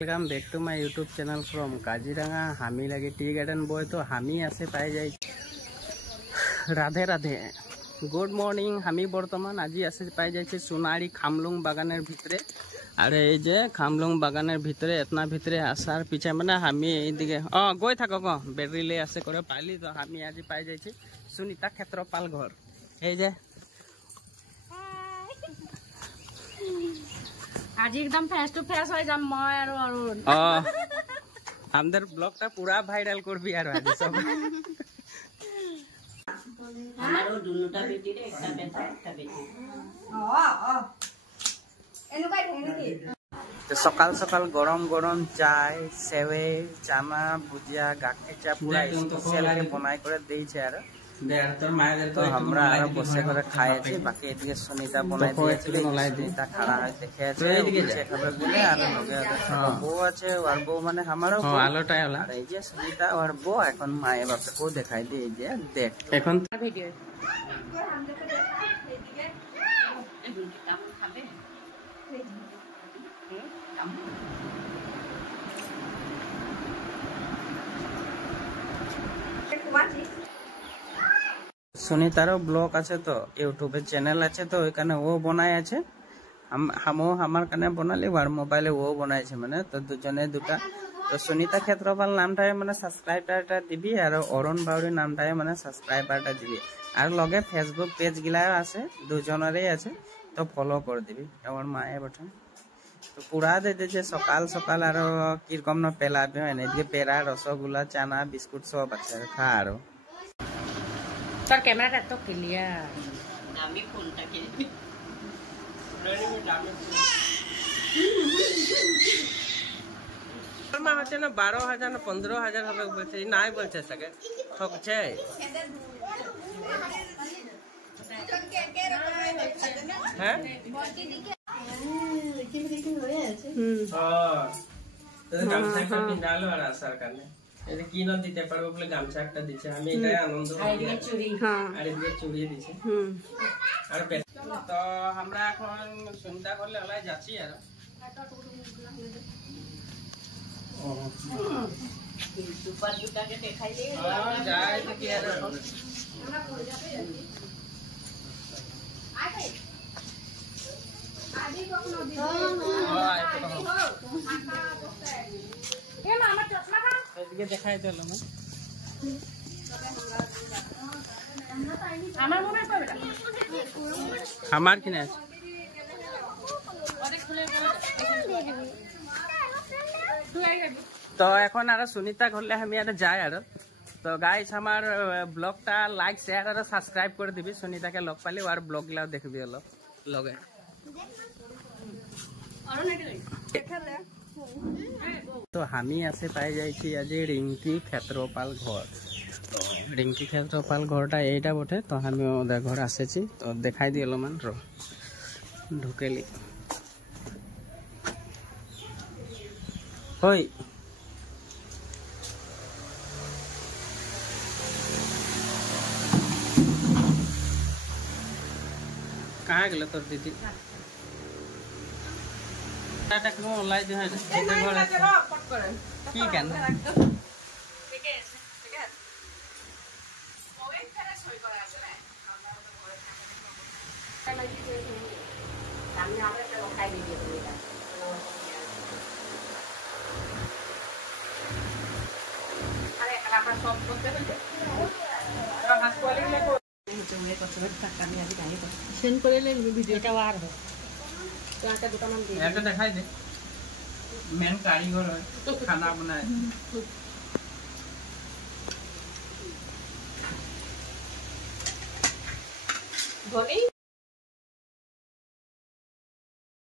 welcome back to my YouTube channel from Kaziranga हामी लगे tea garden boy तो हामी आसे पाई जाए राधे राधे गुड मॉर्निंग हामी बर्तमान आज आसे पाई जाए सोनारी खामलुंग बागानेर भितरे और এই যে খামলুং বাগানের ভিতরে এতনা ভিতরে আসার পিছে মানে আমি এইদিকে গই থাকো ব্যাটারি লে আসে করে পাইলি তো আমি আজি পাই যাইছি সুনিতা ক্ষেত্রপাল ঘর এই যে आज एकदम फेस टू फेस हो जाम मैं और अरुण हमदर ब्लॉगटा पूरा भाइरल करबी यार आज सब हमारो दुनुटा बेटी रे एकटा बेटा एकटा बेटी एनुका ढेंगी तो सकाल सकाल गरम गरम चाय सेवे चाना भुजिया गाखिर चा पूरा स्पेशल के बनाई करे देई छे यार तो हमरा आरो बसे करे खाए छी बाकी एदिके सुनीता बनाई दिएछि सुनीता खाना है देखे আছে এদিকে খাবে বলে আর লগে বউ আছে আর বউ মানে আমারও আলোটাই হলা আর এই যে সুনীতা আর বউ এখন মায়ে বাপে কো দেখাই দি এই যে দেখ এখন ভিডিও सुनीतारो ब्लॉग আছে তো ইউটিউবে চ্যানেল আছে তো এখানে ও বানায় আছে আমও আমার কানে বানালি আর মোবাইলে ও বানাইছে মানে তো দুজনে দুটা তো সুনিতা ক্ষেত্রপাল নামটায় মানে সাবস্ক্রাইবারটা দিবি আর অরুণ বাউরি নামটায় মানে সাবস্ক্রাইবারটা দিবি আর লগে ফেসবুক পেজ গিলাও আছে দুজনেরই আছে তো ফলো করে দিবি আমার মায়ে বটে তো পুরা দে যে সকাল সকাল আর কিরকম না পেলাবে হয় না যে পেরা রসগোল্লা চানা বিস্কুট সব আছে খা আর তোর ক্যামেরাটা তো ক্লিয়ার আমি ফোনটা কিনে মা হচ্ছে না 12,000 না 15,000 হবে বলছে নাই বলছে সকে ঠকছে হ্যাঁ গামছা একটা পিন্দালো আর আসার কারণে এই কি না দিতে পারবো বলে গামছা একটা দিছে আমি এটাই আনন্দ করি আর চুড়ি আর এই চুড়ি দিছে আর তো আমরা এখন সুনিতা করলে হলাই যাচ্ছি আর সুপার দুটাকে দেখাইলে যাই তো কি আর আমরা পড়ে যাবে আগে আগে কখনো দিই এ মা আমার চশমা খা এদিকে দেখাই দিল না আমার মনে পড়বে আমার কিনে আছে তো এখন আর সুনিতা করলে আমি আর যাই আর তো গাইস আমার ব্লগটা লাইক শেয়ার আর সাবস্ক্রাইব করে দিবি সুনিতাকে লগ পালি আর ব্লগ গুলো দেখবি হলো লগে তো আমি আছে পাই যাইছি আজ রিঙ্কি ক্ষেত্রপাল ঘর তো রিঙ্কি ক্ষেত্রপাল ঘরটা এইটা বটে তো আমি ওদের ঘর আসেছি তো দেখাই দিল মান ঢুকেলি ওই कहाँ गल तोर दीदी देखो लाई जो है ठीक है ना সেন্ড করে লে ভিডিওটা আর হবে তো একটা দুটো নাম দিয়ে এটা দেখাই দে মেন কারিগর হয় খানা বানায় ঘরেই